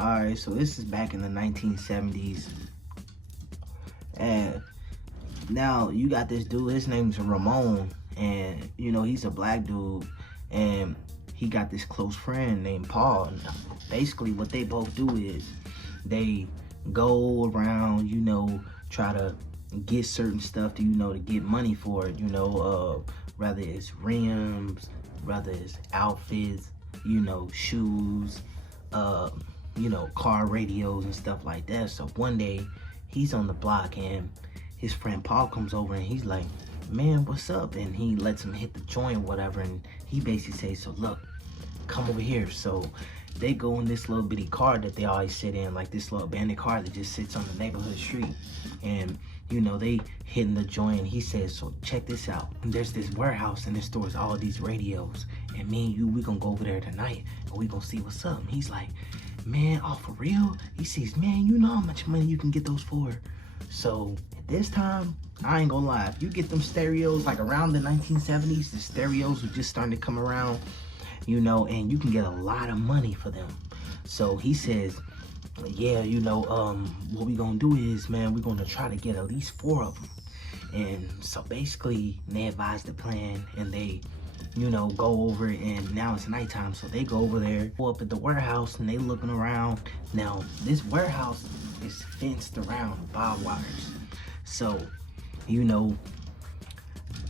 Alright, so this is back in the 1970s. And now you got this dude, his name's Ramon. And, you know, he's a black dude. And he got this close friend named Paul. And basically, what they both do is they go around, you know, try to get certain stuff to, you know, to get money for it, you know, whether it's rims, whether it's outfits, you know, shoes, you know, car radios and stuff like that. So one day he's on the block and his friend Paul comes over and he's like, man, what's up? And he lets him hit the joint or whatever. And he basically says, so look, come over here. So they go in this little bitty car that they always sit in, like this little abandoned car that just sits on the neighborhood street. And, you know, they hitting the joint and he says, so check this out. There's this warehouse and it stores all these radios. And me and you, we gonna go over there tonight and we gonna see what's up. And he's like, man, oh, for real? He says, man, you know how much money you can get those for. So at this time, I ain't gonna lie, if you get them stereos, like around the 1970s, the stereos were just starting to come around, you know, and you can get a lot of money for them. So he says, yeah, you know, what we gonna do is, man, we're gonna try to get at least 4 of them. And so basically, they advise the plan and they, you know, go over it, and now it's nighttime, so they go over there, go up at the warehouse, and they looking around. Now, this warehouse is fenced around with barbed wires. So, you know,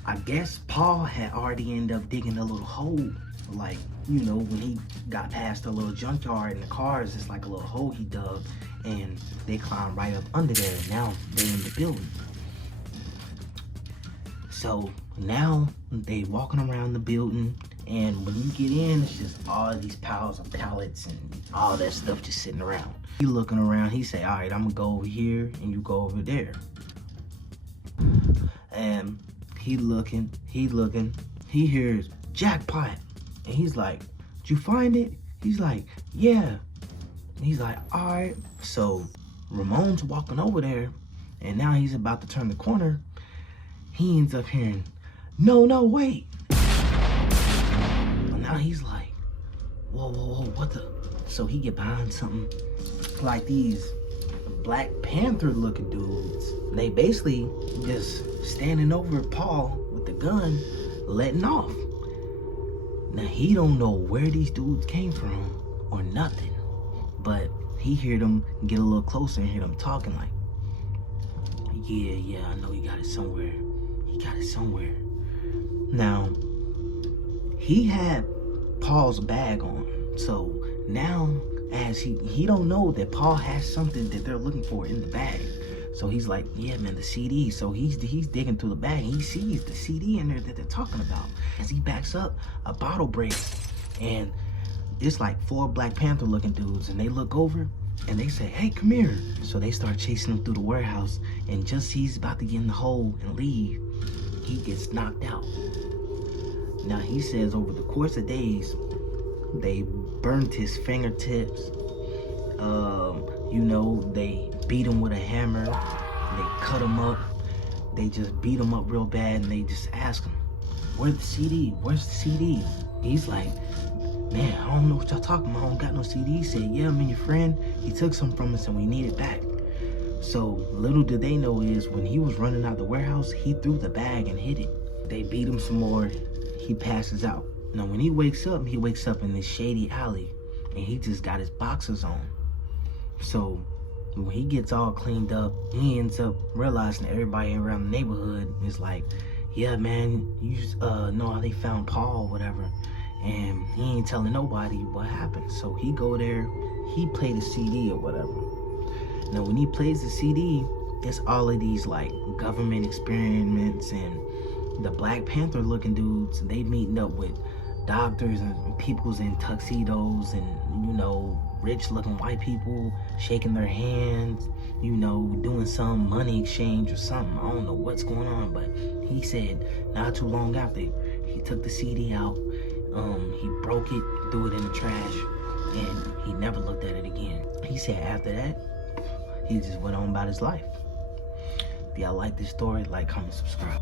I guess Paul had already ended up digging a little hole, like, you know, when he got past the little junkyard and the cars, it's like a little hole he dug, and they climbed right up under there, and now they're in the building. So now they walking around the building, and when you get in, it's just all these piles of pallets and all that stuff just sitting around. He looking around, he say, all right, I'm gonna go over here and you go over there. And he looking, he hears jackpot. And he's like, did you find it? He's like, yeah. And he's like, all right. So Ramon's walking over there, and now he's about to turn the corner. He ends up hearing, no, wait. And now he's like, whoa, what the? So he get behind something like these Black Panther looking dudes. They basically just standing over Paul with the gun, letting off. Now he don't know where these dudes came from or nothing, but he heard them get a little closer and hear them talking like, yeah, I know he got it somewhere. Now, he had Paul's bag on. So now, as he don't know that Paul has something that they're looking for in the bag. So he's like, yeah, man, the CD. So he's digging through the bag and he sees the CD in there that they're talking about. As he backs up, a bottle breaks. And it's like 4 Black Panther looking dudes. And they look over and they say, hey, come here. So they start chasing him through the warehouse. And just as he's about to get in the hole and leave, he gets knocked out. Now he says over the course of days, they burnt his fingertips. You know, they beat him with a hammer. They cut him up. They just beat him up real bad, and they just ask him, where's the CD? Where's the CD? He's like, man, I don't know what y'all talking about. I don't got no CD. He said, yeah, I mean, your friend, he took some from us and we need it back. So little did they know is when he was running out the warehouse, he threw the bag and hid it. They beat him some more. He passes out. Now when he wakes up in this shady alley and he just got his boxers on. So when he gets all cleaned up, he ends up realizing that everybody around the neighborhood is like, yeah, man, you know how they found Paul or whatever. And he ain't telling nobody what happened. So he go there, he play the CD or whatever. Now when he plays the CD, it's all of these like government experiments, and the Black Panther looking dudes, they meeting up with doctors and peoples in tuxedos and, you know, rich looking white people shaking their hands, you know, doing some money exchange or something. I don't know what's going on, but he said not too long after, he took the CD out, he broke it, threw it in the trash, and he never looked at it again. He said after that, he just went on about his life. If y'all like this story, like, comment, subscribe.